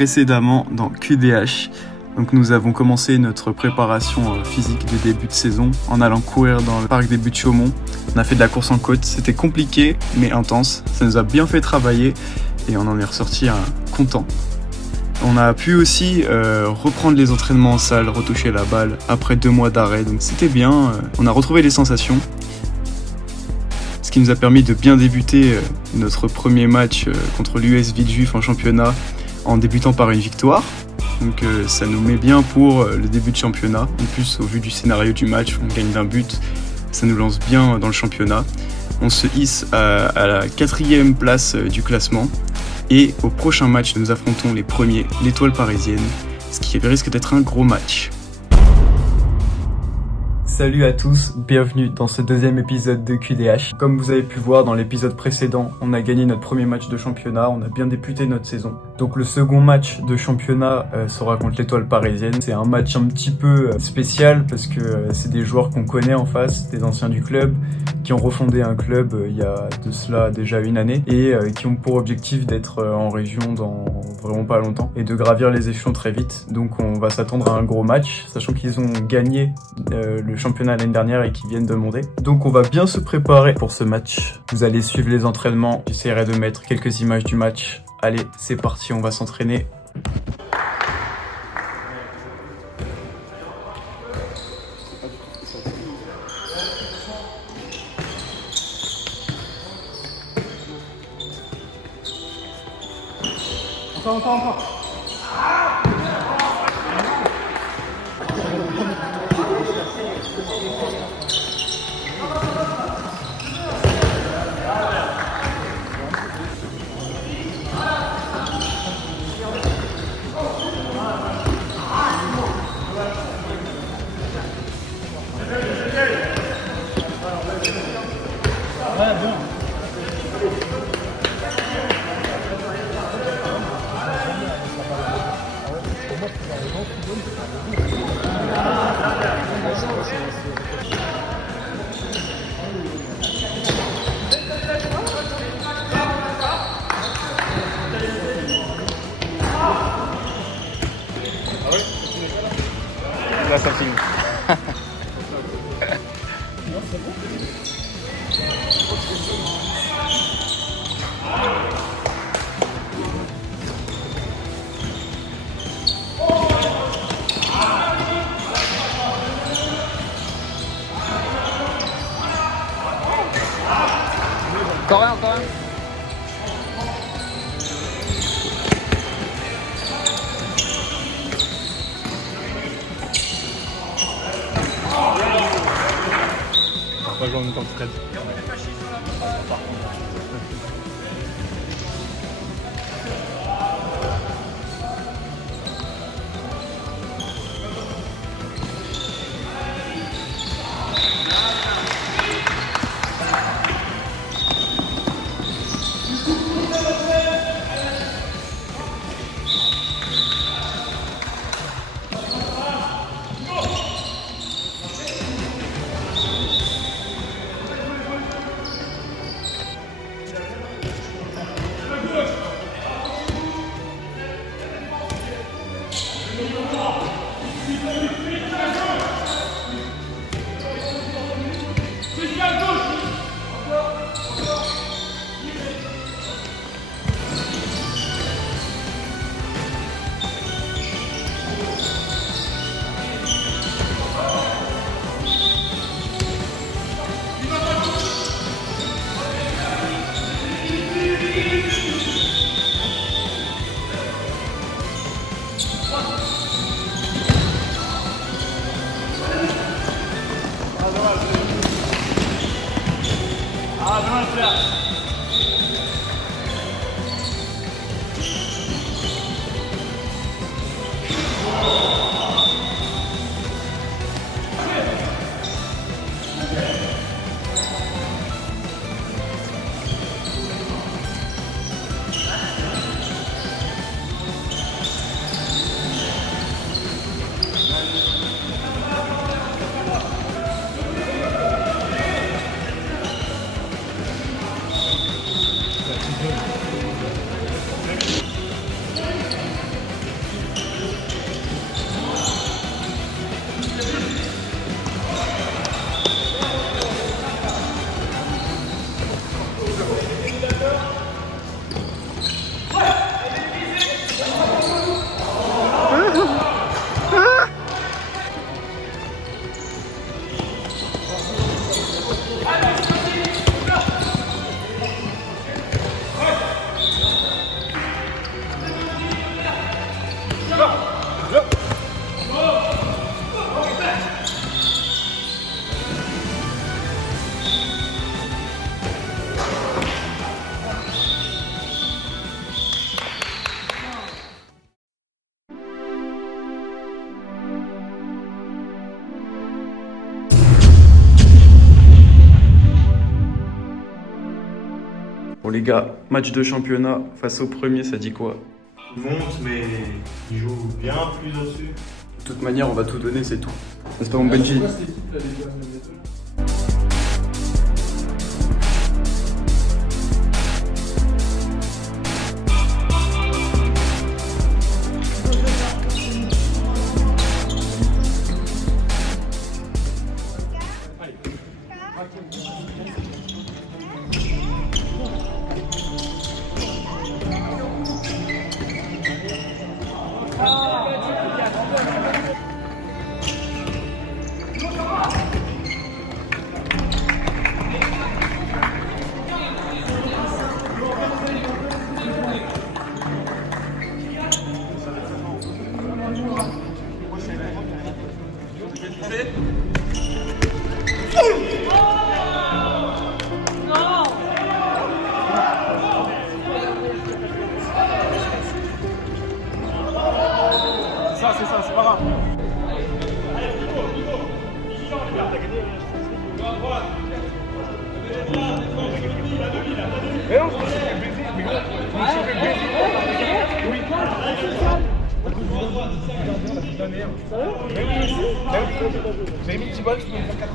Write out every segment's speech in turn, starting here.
précédemment dans QDH. Donc nous avons commencé notre préparation physique de début de saison en allant courir dans le parc des Buttes Chaumont. On a fait de la course en côte, c'était compliqué mais intense, ça nous a bien fait travailler et on en est ressorti content. On a pu aussi reprendre les entraînements en salle, retoucher la balle après 2 mois d'arrêt, donc c'était bien, on a retrouvé les sensations. Ce qui nous a permis de bien débuter notre premier match contre l'US Villejuif en championnat en débutant par une victoire. Donc ça nous met bien pour le début de championnat. En plus, au vu du scénario du match, on gagne d'un but, ça nous lance bien dans le championnat. On se hisse à la 4e place du classement. Et au prochain match, nous affrontons les premiers, l'Étoile Parisienne, ce qui risque d'être un gros match. Salut à tous, bienvenue dans ce 2e épisode de QDH. Comme vous avez pu voir dans l'épisode précédent, on a gagné notre premier match de championnat, on a bien débuté notre saison. Donc le second match de championnat sera contre l'Étoile Parisienne. C'est un match un petit peu spécial parce que c'est des joueurs qu'on connaît en face, des anciens du club, qui ont refondé un club il y a de cela déjà 1 année et qui ont pour objectif d'être en région dans vraiment pas longtemps et de gravir les échelons très vite. Donc on va s'attendre à un gros match, sachant qu'ils ont gagné le championnat l'année dernière et qui viennent de monter. Donc on va bien se préparer pour ce match. Vous allez suivre les entraînements. J'essaierai de mettre quelques images du match. Allez, c'est parti, on va s'entraîner. Encore. Là, ça filme. Non, c'est bon. Encore un. On va jouer en même temps que Fred. Les gars, match de championnat face au premier, ça dit quoi? Ils montent, mais ils jouent bien plus au-dessus. De toute manière, on va tout donner, c'est tout. N'est-ce pas mon Benji? C'est ça, c'est pas grave. J'ai mis 10 balles, je peux me faire 5.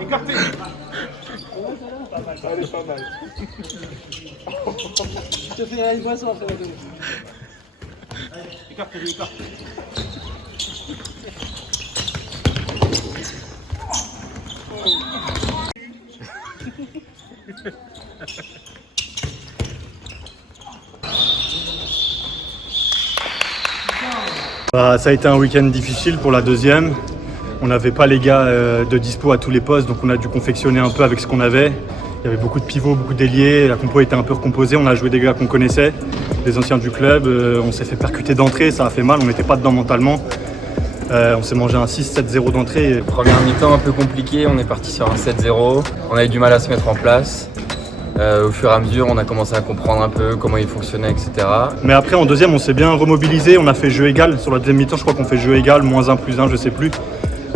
Écartez. Elle est pas mal. Je te fais la boisson après la donner. Écartez, écartez. Ça a été un week-end difficile pour la deuxième. On n'avait pas les gars de dispo à tous les postes, donc on a dû confectionner un peu avec ce qu'on avait. Il y avait beaucoup de pivots, beaucoup d'ailiers, la compo était un peu recomposée, on a joué des gars qu'on connaissait, des anciens du club, on s'est fait percuter d'entrée, ça a fait mal, on n'était pas dedans mentalement. On s'est mangé un 6-7-0 d'entrée. Première mi-temps un peu compliqué, on est parti sur un 7-0, on a eu du mal à se mettre en place. Au fur et à mesure, on a commencé à comprendre un peu comment il fonctionnait, etc. Mais après, en deuxième, on s'est bien remobilisé, on a fait jeu égal. Sur la deuxième mi-temps, je crois qu'on fait jeu égal, -1, +1, je sais plus.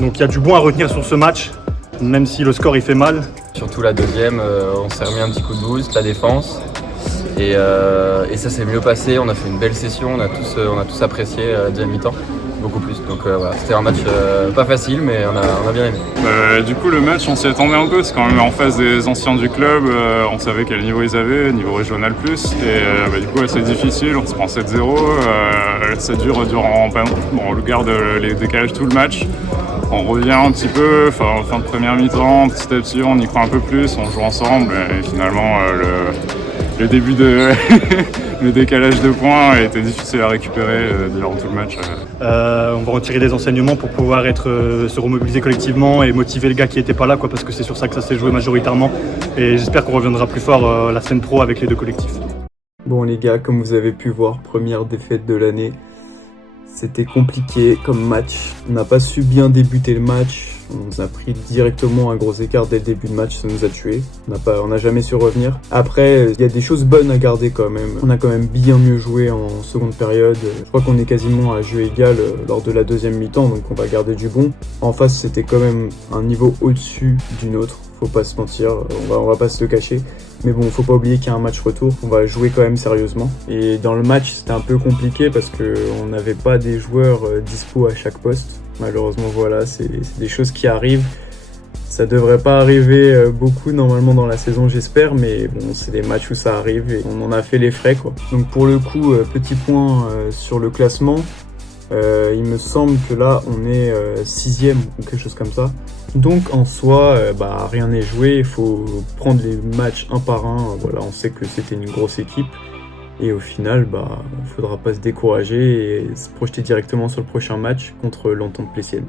Donc il y a du bon à retenir sur ce match, même si le score il fait mal. Surtout la deuxième, on s'est remis un petit coup de boost, la défense. Et ça s'est mieux passé, on a fait une belle session, on a tous apprécié la deuxième mi-temps. Beaucoup plus, donc voilà, c'était un match pas facile, mais on a bien aimé. Du coup, le match, on s'y attendait un peu, c'est quand même en face des anciens du club, on savait quel niveau ils avaient, niveau régional plus, et du coup, c'est difficile, on se prend 7-0, ça dure durant, on garde les décalages tout le match, on revient un petit peu, fin de première mi-temps, petit à petit, on y croit un peu plus, on joue ensemble, et finalement, le début de le décalage de points était difficile à récupérer durant tout le match. On va retirer des enseignements pour pouvoir se remobiliser collectivement et motiver les gars qui n'étaient pas là, parce que c'est sur ça que ça s'est joué majoritairement. Et j'espère qu'on reviendra plus fort la semaine pro avec les deux collectifs. Bon les gars, comme vous avez pu voir, première défaite de l'année. C'était compliqué comme match. On n'a pas su bien débuter le match. On nous a pris directement un gros écart dès le début de match, ça nous a tués. On n'a jamais su revenir. Après, il y a des choses bonnes à garder quand même. On a quand même bien mieux joué en seconde période. Je crois qu'on est quasiment à jeu égal lors de la deuxième mi-temps, donc on va garder du bon. En face, c'était quand même un niveau au-dessus du nôtre. Faut pas se mentir, on va pas se le cacher. Mais bon, faut pas oublier qu'il y a un match retour, on va jouer quand même sérieusement. Et dans le match, c'était un peu compliqué parce qu'on n'avait pas des joueurs dispo à chaque poste. Malheureusement, voilà, c'est des choses qui arrivent. Ça devrait pas arriver beaucoup normalement dans la saison, j'espère, mais bon, c'est des matchs où ça arrive et on en a fait les frais, quoi. Donc pour le coup, petit point sur le classement. Il me semble que là, on est 6e ou quelque chose comme ça. Donc en soi, rien n'est joué, il faut prendre les matchs un par un. Voilà, on sait que c'était une grosse équipe. Et au final, il faudra pas se décourager et se projeter directement sur le prochain match contre l'Entente Plécienne.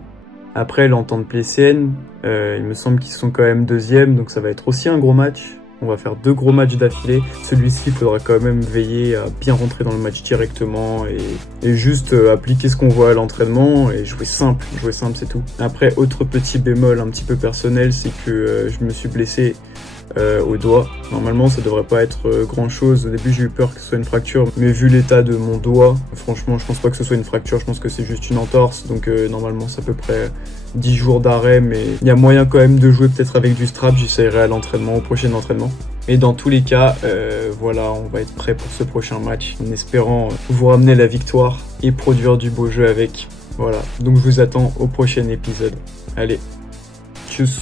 Après l'Entente Plécienne, il me semble qu'ils sont quand même 2e, donc ça va être aussi un gros match. On va faire 2 gros matchs d'affilée. Celui-ci, il faudra quand même veiller à bien rentrer dans le match directement et juste appliquer ce qu'on voit à l'entraînement et jouer simple, c'est tout. Après, autre petit bémol un petit peu personnel, c'est que je me suis blessé au doigt. Normalement, ça devrait pas être grand chose. Au début, j'ai eu peur que ce soit une fracture, mais vu l'état de mon doigt, franchement, je pense pas que ce soit une fracture. Je pense que c'est juste une entorse. Donc, normalement, c'est à peu près 10 jours d'arrêt, mais il y a moyen quand même de jouer peut-être avec du strap. J'essayerai à l'entraînement, au prochain entraînement. Et dans tous les cas, voilà, on va être prêt pour ce prochain match, en espérant vous ramener la victoire et produire du beau jeu avec. Voilà. Donc, je vous attends au prochain épisode. Allez, tchuss.